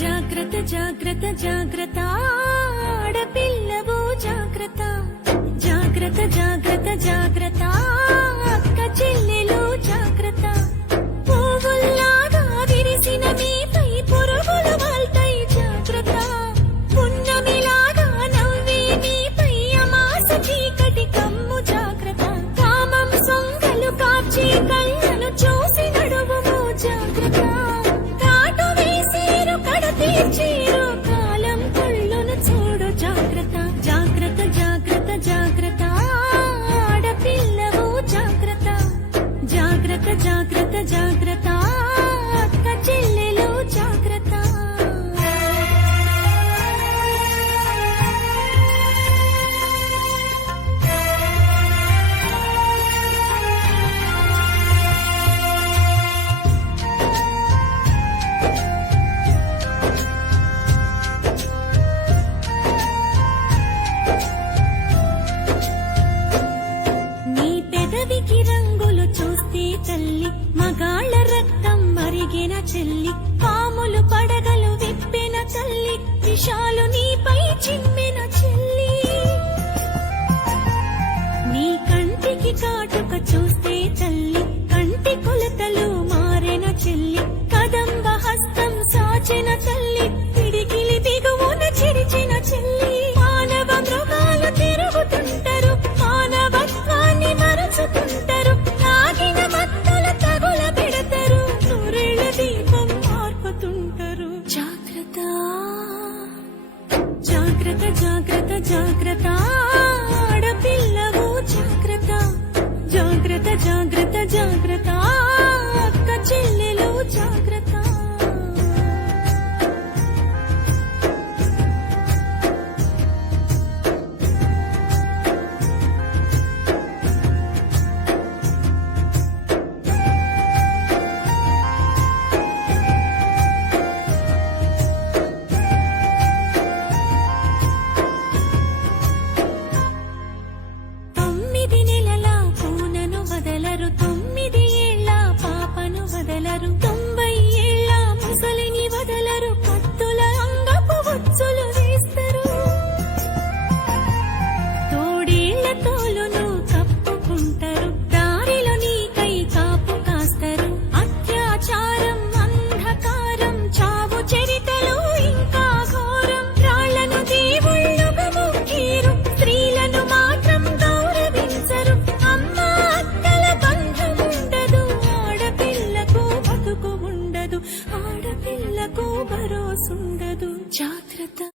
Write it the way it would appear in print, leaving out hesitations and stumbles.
జాగ్రత్త జాగ్రత్త జాగ్రత్త ఆడపిల్లవో జాగ్రత్త జాగ్రత్త జాగ్రత్త జాగ్రత్త అక్క చెల్లెలు జాగ్రత్త పువ్వుల్లాగా విరిసిన మీపై పురుగులు వాల్తాయి జాగ్రత్త పున్నమిలాగా నవ్వే మీపై అమాస చీకటి కమ్ము జాగ్రత్త కామం సొంగలు కాచి కళ్ళను చూసి నడువుము జాగ్రత్త చీరు కాలం కళ్ళను చూడు జాగ్రత్త జాగ్రత్త జాగ్రత్త జాగ్రత్త ఆడపిల్లవు జాగ్రత్త జాగ్రత్త జాగ్రత్త జాగ్రత్త అక్క చెల్లెలు జాగ్రత్త రంగులు చూస్తే తల్లి మగాళ్ళ రక్తం మరిగిన చెల్లి పాములు పడగలు విప్పిన తల్లి విషాలు నీపై చిమ్మిన చెల్లి నీ కంటికి కాటుక చూస్తే తల్లి కంటి కొలతలు మారిన చెల్లి కదంబ హస్తం సాచిన తల్లి పిడికిలి దిగువన చిరిచిన చెల్లి మానవ మృగాలు తిరుగుతుంటారు మానవత్వాన్ని మరచుతుంటారు తాగిన మత్తుల తగుల పెడతారు నూరేళ్ల దీపం మార్పుతుంటారు జాగ్రత్త జాగ్రత్త జాగ్రత్త జాగ్రత్త ఆడపిల్లవు జాగ్రత్త జాగ్రత్త జాగ్రత్త జాగ్రత్త అక్క చెల్లెలు జాగ్రత్త వదలరు 9 ఏళ్ల పాపను వదలరు 90 ఏళ్ల ముసలిని వదలరు కత్తుల అంగపు ఉచ్చులు వేస్తారు తోడేళ్ల తోలును కప్పుకుంటారు దారిలో నీకై కాపు కాస్తారు అత్యాచారం అంధకారం చావు చరితలు ఇంకా ఘోరం రాళ్లను దేవుళ్ళుగా మొక్కీరు స్త్రీలను మాత్రం గౌరవించరు ఆడపిల్లకు భరోసుండదు జాగ్రత్త